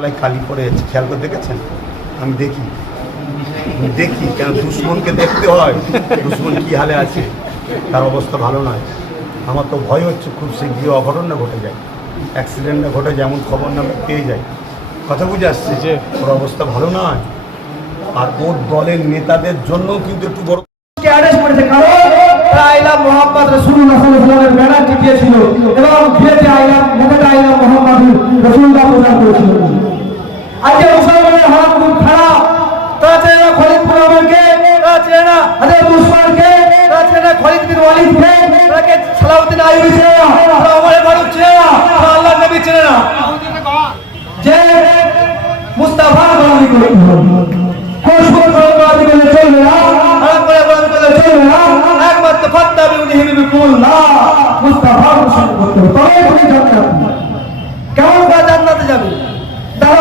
তলায় খালি পড়ে আছে। খেয়াল করে দেখেছেন? আমি দেখি। দেখি কেন দুশ্মনকে দেখতে হয়? দুশ্মন কি হালে আছে? তার অবস্থা ভালো নয়। আমার তো ভয় হচ্ছে খুব শীঘ্রই অঘটন না ঘটে যায়। অ্যাক্সিডেন্ট না ঘটে যেমন খবর না পেয়ে যায়। কথা বুঝে আসছে? জি। ওর অবস্থা ভালো নয়। আর ওর দলের নেতাদের জন্যও কিন্তু একটু বড় কে অ্যারেস্ট করেছে? কারণ তারা মোহাম্মদ রসুল্লাহ সাল্লামের ব্যানার টিপিয়েছিল এবং বিয়েতে আইলাম মুখে আইলাম মোহাম্মদ রসুল্লাহ প্রচার করেছিল আজকে মুসলমানের হাত খুব খারাপ। তারা চেনে না খলিদ পুরামেরকে তারা চেনে না হাজার উসমানকে তারা চেনে না খলিদ বিন ওয়ালিদকে, তারা কে সালাউদ্দিন আইবি চেনে না, তারা ওমর ফারুক চেনে না, তারা আল্লাহ কেমন যাবে? তারা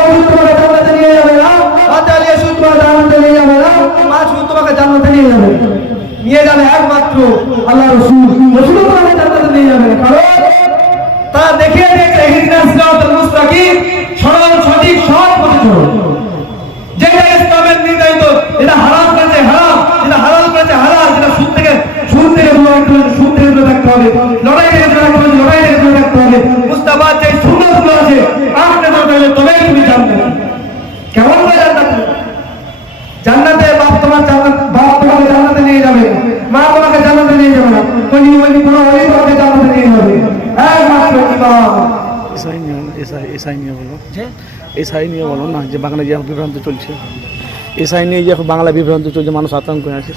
জান্নাতে নিয়ে যাবে না মা তোমাকে জান্নাতে নিয়ে যাবে নিয়ে যাবে একমাত্র আল্লাহ রসুল রসুল তোমাকে জান্নাতে নিয়ে যাবে কারণ তারা দেখিয়ে দিয়েছে হিজনা সিরাতুল মুস্তাকিম সরল সঠিক সৎ পথে চলো যেটা ইসলামের নির্ধারিত যেটা হারাম করেছে হারাম যেটা হালাল করেছে হালাল যেটা সুদ থেকে সুদ থেকে দূরে রাখতে হবে সুদ থেকে দূরে থাকতে হবে লড়াই থেকে দূরে রাখতে হবে লড়াই থেকে দূরে থাকতে হবে মুস্তাফার যে সুন্নতগুলো আছে আপনি ধরতে হবে তবেই তুমি জানবে কেমন করে জান্নাত জান্নাতে বাপ তোমার জান্নাত বাপ তোমাকে জান্নাতে নিয়ে যাবে মা তোমাকে জান্নাতে নিয়ে যাবে না কোন ইমানি কোনো ওলি তোমাকে জান্নাতে নিয়ে যাবে একমাত্র ইমাম এসআই নিয়ে এসআই এসআই নিয়ে বলো। এসআই নিয়ে বলো না যে বাংলা যে বিভ্রান্ত চলছে। এসআই নিয়ে যে এখন বাংলা বিভ্রান্ত চলছে মানুষ আতঙ্ক আছে।